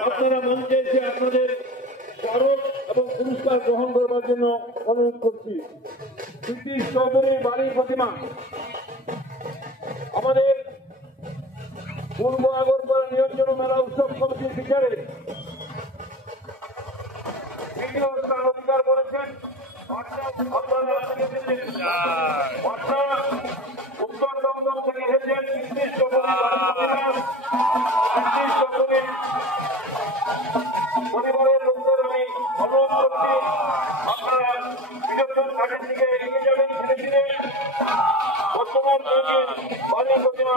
আপনারা মঞ্চে এসে আপনাদের স্মারক এবং পুরস্কার গ্রহণ করবার জন্য অনুরোধ করছি। ব্রিটিশ চৌধুরীর বাড়ির প্রতিমা আমাদের পূর্ব আগরতলা নিরঞ্জন মেলা উৎসব কমিটির বিচারে দ্বিতীয় স্থান অধিকার করেছেন উত্তর দমদম থেকে এসেছেন ব্রিটিশ চৌধুরীর পরিবারের লোকদের আমি অনুরোধ করছি আপনারা বিচক্ষণ ঘাটের দিকে এগিয়ে যাবেন ধীরে ধীরে বর্তমান বাড়ির প্রতিমা